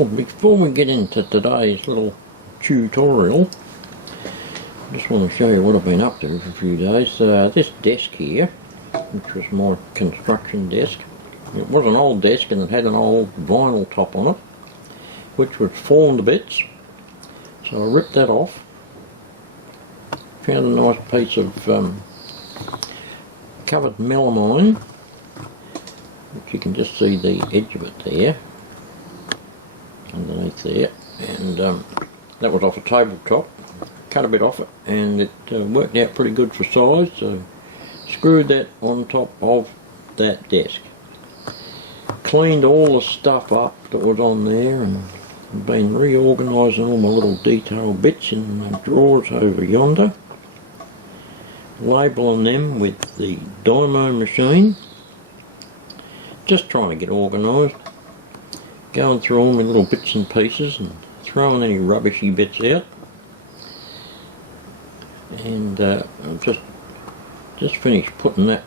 Well, before we get into today's little tutorial, I just want to show you what I've been up to for a few days. This desk here, which was my construction desk, it was an old desk and it had an old vinyl top on it, which was fallen to bits. So I ripped that off, found a nice piece of covered melamine, which you can just see the edge of it there, underneath there, and that was off a tabletop. Cut a bit off it and it worked out pretty good for size, so screwed that on top of that desk. Cleaned all the stuff up that was on there and been reorganising all my little detail bits in the drawers over yonder, labelling them with the Dymo machine, just trying to get organised, going through all my little bits and pieces and throwing any rubbishy bits out. And I've just finished putting that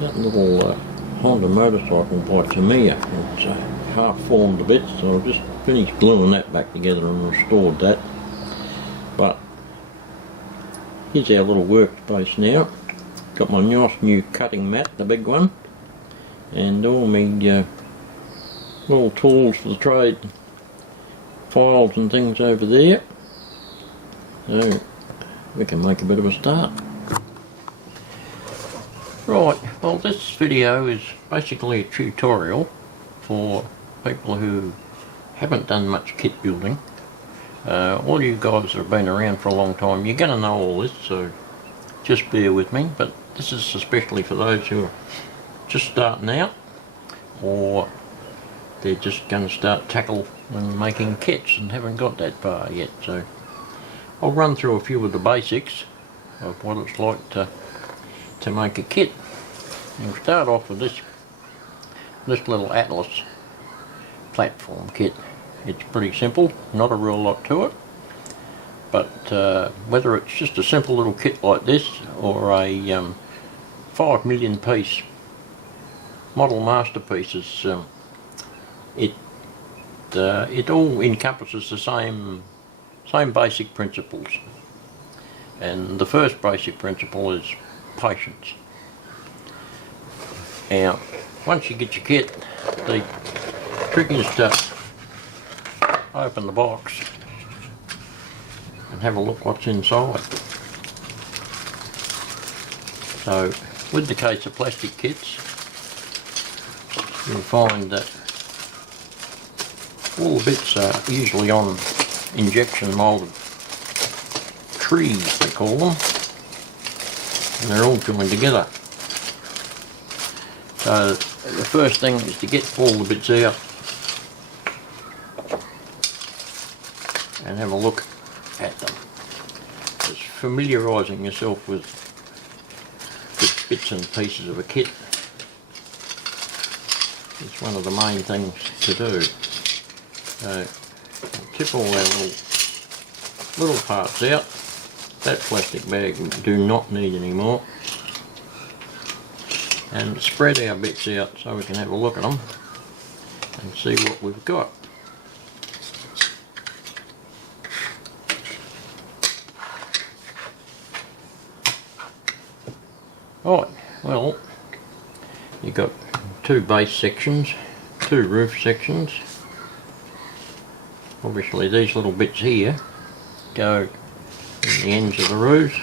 little Honda motorcycle by Tamiya. It's half formed a bit, so I've just finished gluing that back together and restored that. But here's our little workspace now. Got my nice new cutting mat, the big one, and all my little tools for the trade, files and things over there. So we can make a bit of a start. Right, well this video is basically a tutorial for people who haven't done much kit building. All you guys that have been around for a long time, you're going to know all this, so just bear with me. But this is especially for those who are just starting out, or they're just going to start tackle and making kits and haven't got that far yet. So I'll run through a few of the basics of what it's like to make a kit. We'll start off with this little Atlas platform kit. It's pretty simple, not a real lot to it, but whether it's just a simple little kit like this or a 5 million piece model masterpieces, it all encompasses the same basic principles. And the first basic principle is patience. Now, once you get your kit, the trick is to open the box and have a look what's inside. So, with the case of plastic kits, you'll find that all the bits are usually on injection moulded trees, they call them, and they're all joined together. So the first thing is to get all the bits out and have a look at them. Just familiarising yourself with the bits and pieces of a kit is one of the main things to do. So we'll tip all our little parts out. That plastic bag we do not need anymore. And spread our bits out so we can have a look at them and see what we've got. Right, well, you've got two base sections, two roof sections. Obviously these little bits here go in the ends of the roofs,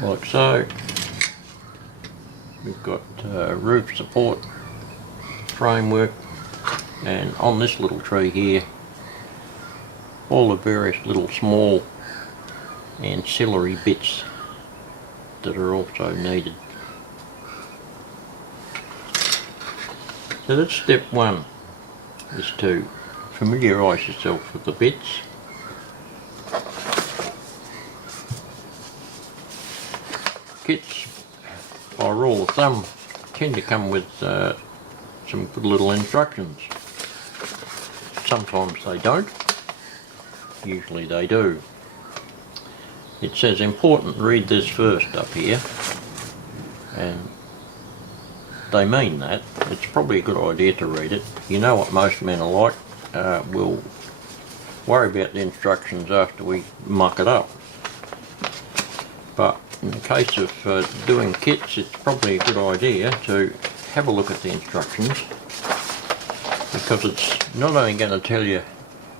like so. We've got roof support framework, and on this little tree here, all the various little small ancillary bits that are also needed. So that's step one, is to familiarise yourself with the bits. Kits, by rule of thumb, tend to come with some good little instructions. Sometimes they don't, usually they do. It says important, read this first up here, and they mean that. It's probably a good idea to read it. You know what most men are like. We'll worry about the instructions after we muck it up. But in the case of doing kits, it's probably a good idea to have a look at the instructions, because it's not only going to tell you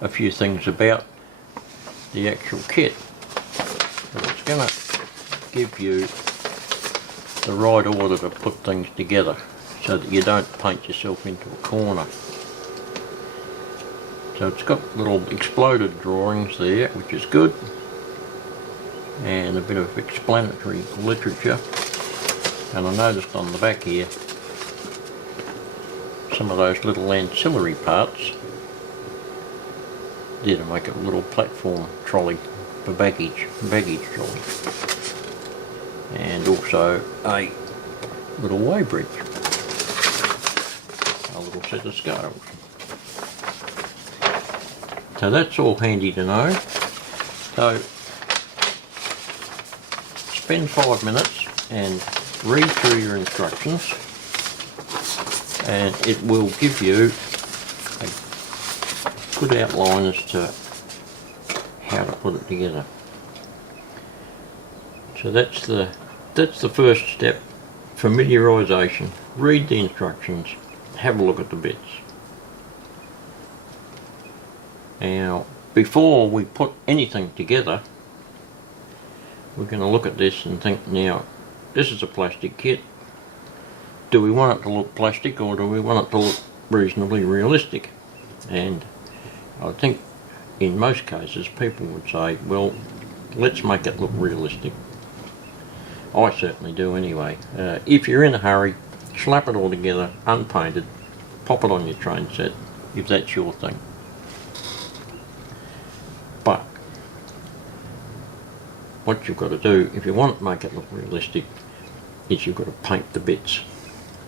a few things about the actual kit, but it's going to give you the right order to put things together so that you don't paint yourself into a corner. So it's got little exploded drawings there, which is good, and a bit of explanatory literature. And I noticed on the back here some of those little ancillary parts there to make a little platform trolley for baggage trolley, and also a little weighbridge, a little set of scales. So that's all handy to know. So spend 5 minutes and read through your instructions, and it will give you a good outline as to how to put it together. So that's the first step, familiarisation. Read the instructions, have a look at the bits. Now, before we put anything together, we're going to look at this and think, now, this is a plastic kit. Do we want it to look plastic, or do we want it to look reasonably realistic? And I think in most cases people would say, well, let's make it look realistic. I certainly do anyway. If you're in a hurry, slap it all together, unpainted, pop it on your train set, if that's your thing. But what you've got to do, if you want to make it look realistic, is you've got to paint the bits.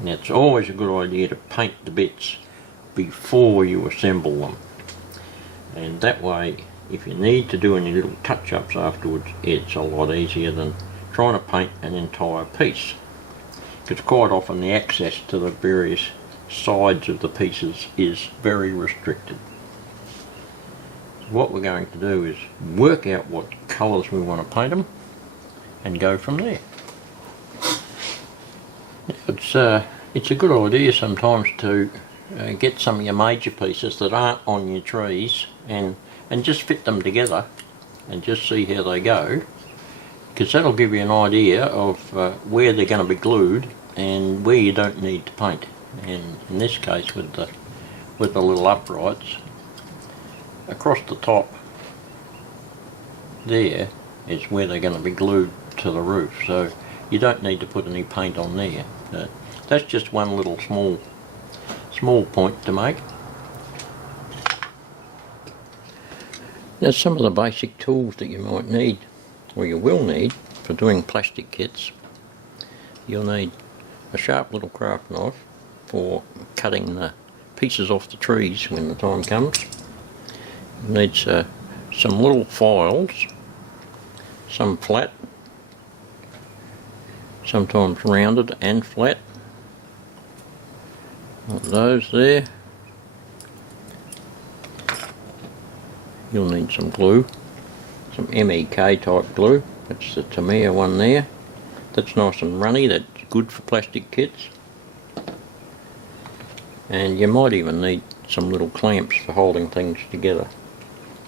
Now, it's always a good idea to paint the bits before you assemble them. And that way, if you need to do any little touch-ups afterwards, it's a lot easier than trying to paint an entire piece. Because quite often the access to the various sides of the pieces is very restricted. What we're going to do is work out what colours we want to paint them and go from there. It's a good idea sometimes to get some of your major pieces that aren't on your trees and just fit them together and just see how they go, because that'll give you an idea of where they're going to be glued and where you don't need to paint. And in this case, with the little uprights, across the top there is where they're going to be glued to the roof, so you don't need to put any paint on there. That's just one little small point to make. Now, some of the basic tools that you might need, or you will need, for doing plastic kits. You'll need a sharp little craft knife for cutting the pieces off the trees when the time comes. You'll need some little files, some flat, sometimes rounded and flat, like those there. You'll need some glue, some MEK type glue. That's the Tamiya one there. That's nice and runny, that's good for plastic kits. And you might even need some little clamps for holding things together.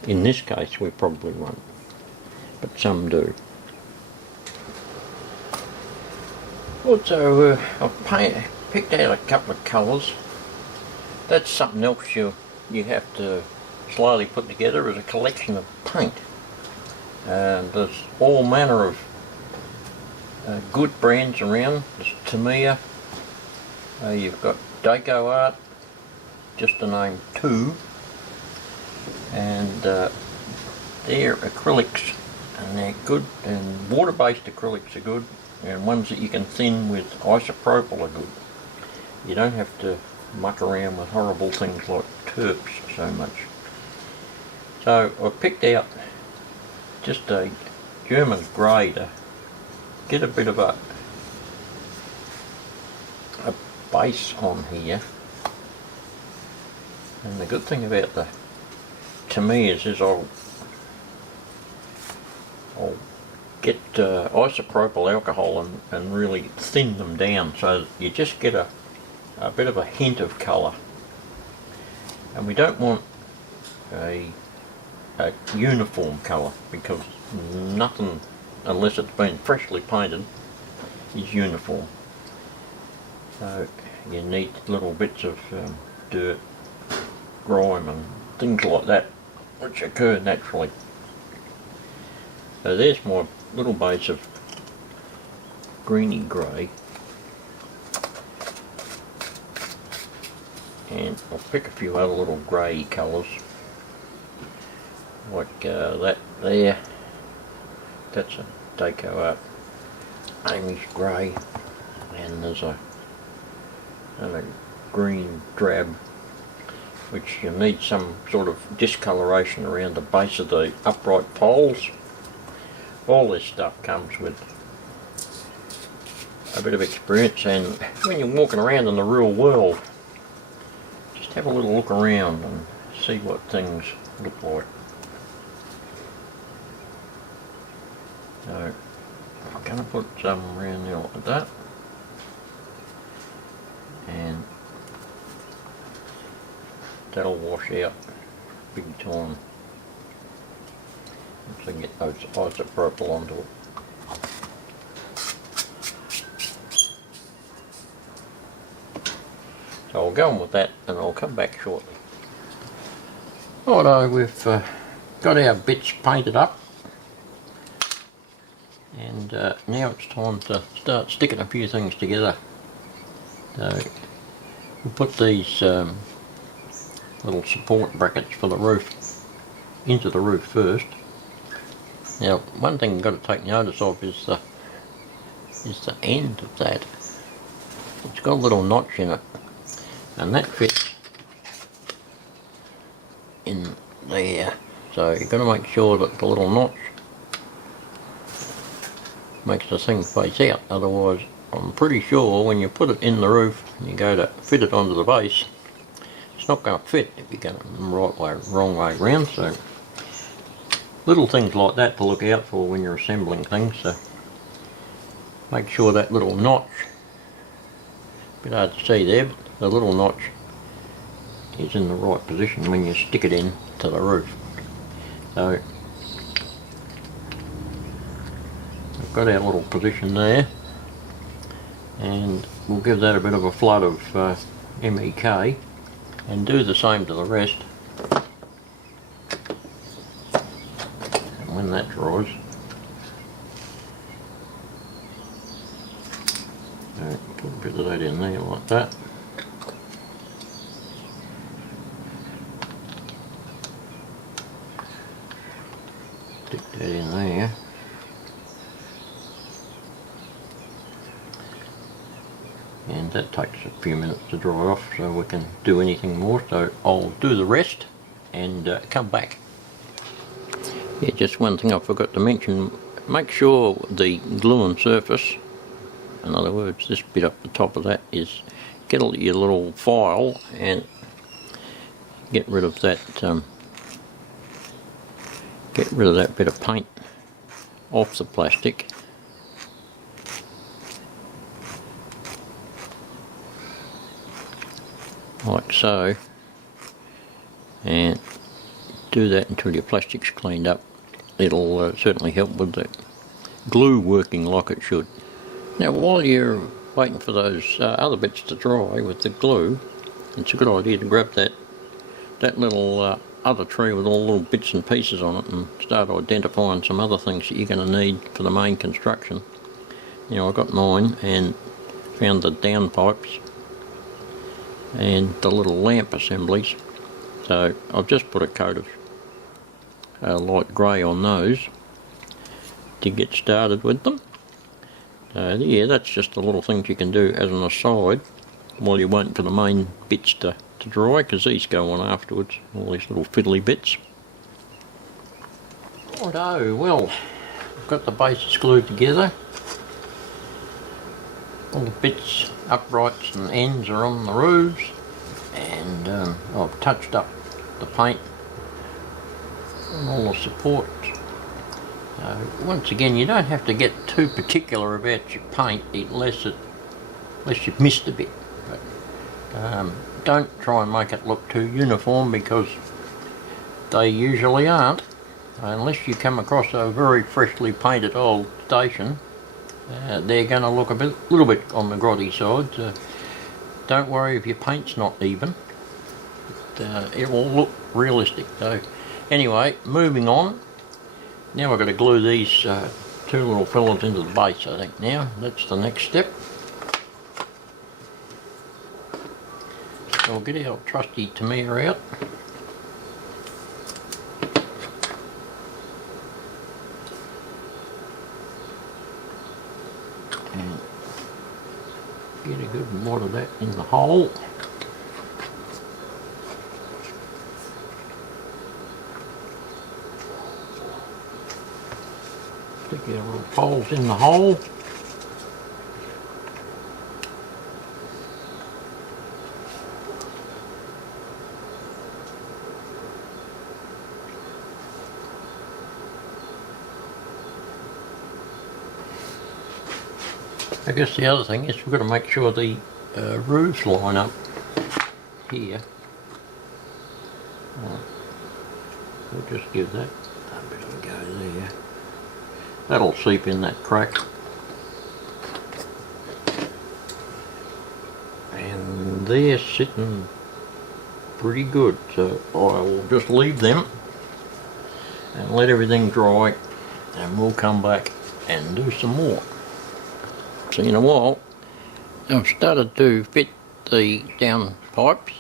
In this case we probably won't, but some do. Also, I've picked out a couple of colours. That's something else you have to slowly put together, as a collection of paint. And there's all manner of good brands around. There's Tamiya, you've got Deco Art, just to name two, and they're acrylics, and they're good, and water-based acrylics are good, and ones that you can thin with isopropyl are good. You don't have to muck around with horrible things like terps so much. So I picked out just a German grey to get a bit of a base on here. And the good thing about to me is I'll get isopropyl alcohol and really thin them down so you just get a bit of a hint of colour. And we don't want a uniform colour, because nothing, unless it's been freshly painted, is uniform. So you need little bits of dirt, grime and things like that which occur naturally. So there's my little base of greeny grey, and I'll pick a few other little grey colours like that there. That's a Deco Art Amish grey, and there's a green drab, which you need some sort of discoloration around the base of the upright poles. All this stuff comes with a bit of experience, and when you're walking around in the real world, just have a little look around and see what things look like. So I'm going to put some around there like that, and that'll wash out big time. So I can get those isopropyl onto it. So I'll go on with that and I'll come back shortly. Righto, we've got our bits painted up, and now it's time to start sticking a few things together. So we'll put these little support brackets for the roof into the roof first. Now, one thing you've got to take notice of is the end of that. It's got a little notch in it, and that fits in there. So you've got to make sure that the little notch makes the thing face out. Otherwise, I'm pretty sure when you put it in the roof and you go to fit it onto the base, it's not going to fit if you go the wrong way around. So little things like that to look out for when you're assembling things. So make sure that little notch, a bit hard to see there, but the little notch is in the right position when you stick it in to the roof. So we've got our little position there, and we'll give that a bit of a flood of MEK and do the same to the rest. When that dries, put a bit of that in there like that. Stick that in there. And that takes a few minutes to dry off so we can do anything more. So I'll do the rest and come back. Yeah, just one thing I forgot to mention, make sure the gluing surface, in other words this bit up the top of that, is get your little file and get rid of that bit of paint off the plastic. Like so, and do that until your plastic's cleaned up. It'll certainly help with the glue working like it should. Now, while you're waiting for those other bits to dry with the glue, it's a good idea to grab that little other tray with all the little bits and pieces on it and start identifying some other things that you're going to need for the main construction. You know, I got mine and found the downpipes and the little lamp assemblies. So I've just put a coat of light grey on those to get started with them. Yeah, that's just the little things you can do as an aside while you're waiting for the main bits to dry, because these go on afterwards, all these little fiddly bits. Righto, well, I've got the bases glued together, all the bits, uprights and ends are on the roofs, and I've touched up the paint on all the supports. Once again, you don't have to get too particular about your paint unless you've missed a bit. But, don't try and make it look too uniform, because they usually aren't, unless you come across a very freshly painted old station. They're going to look a little bit on the grotty side. Don't worry if your paint's not even. It will look realistic. So anyway, moving on. Now we've got to glue these two little fellas into the base, I think. Now that's the next step. So we'll get our trusty Tamiya out. And get a good wad of that in the hole. Stick our little poles in the hole. I guess the other thing is we've got to make sure the roofs line up here. We'll just give that a bit of a go there. That'll seep in that crack. And they're sitting pretty good, so I will just leave them and let everything dry, and we'll come back and do some more. So in a while, I've started to fit the down pipes.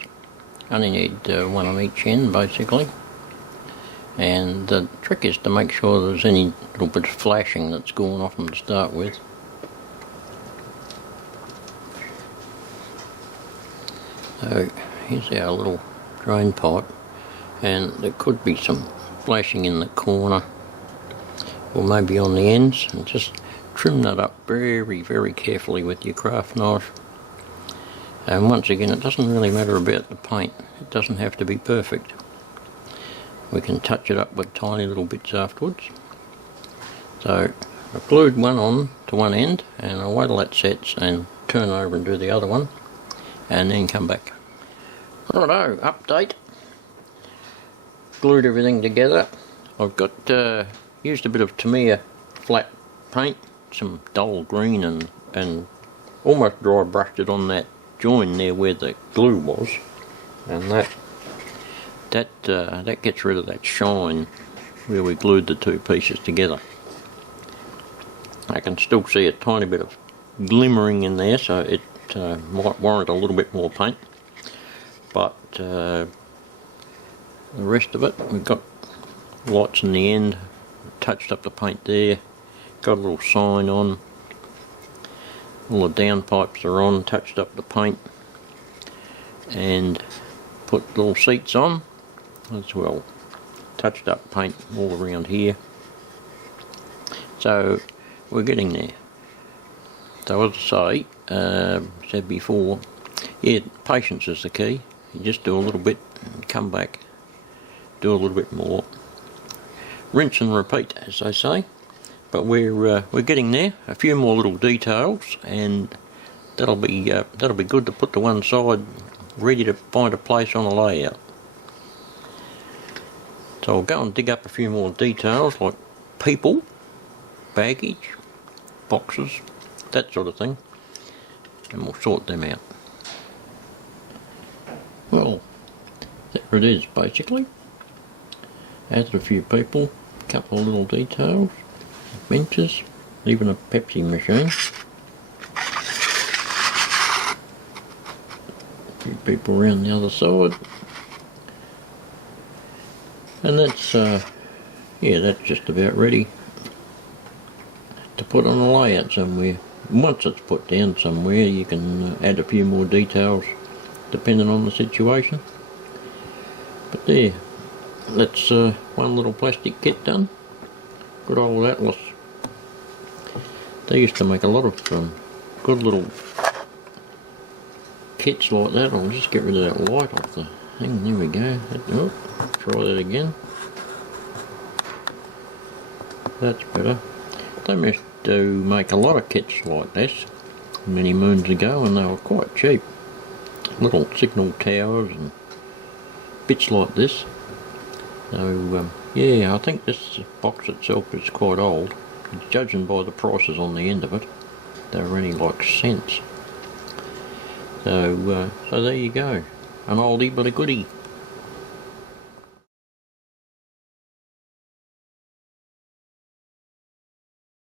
Only need one on each end basically, and the trick is to make sure there's any little bit of flashing that's going off them to start with. So here's our little drain pipe, and there could be some flashing in the corner or maybe on the ends, and just trim that up very, very carefully with your craft knife. And once again, it doesn't really matter about the paint. It doesn't have to be perfect. We can touch it up with tiny little bits afterwards. So I've glued one on to one end, and I'll wait till that sets and turn over and do the other one, and then come back. Righto, update. Glued everything together. I've got used a bit of Tamiya flat paint, some dull green, and almost dry brushed it on that join there where the glue was, and that gets rid of that shine where we glued the two pieces together. I can still see a tiny bit of glimmering in there, so it might warrant a little bit more paint, but the rest of it, we've got lights in the end, touched up the paint there, got a little sign on, all the downpipes are on, touched up the paint, and put little seats on as well, touched up paint all around here. So we're getting there. So as I say, said before, yeah, patience is the key. You just do a little bit and come back, do a little bit more, rinse and repeat, as they say. But we're getting there. A few more little details, and that'll be good to put to one side, ready to find a place on the layout. So I'll go and dig up a few more details like people, baggage, boxes, that sort of thing, and we'll sort them out. Well, there it is basically. Added a few people, a couple of little details, benches, even a Pepsi machine. A few people around the other side. And that's, yeah, that's just about ready to put on a layout somewhere. Once it's put down somewhere, you can add a few more details depending on the situation. But there, that's one little plastic kit done. Good old Atlas. They used to make a lot of good little kits like that. I'll just get rid of that light off the thing. There we go. Oh, try that again. That's better. They used to make a lot of kits like this many moons ago, and they were quite cheap. Little signal towers and bits like this. So yeah, I think this box itself is quite old, judging by the prices on the end of it. They were only like cents. So there you go, an oldie but a goodie.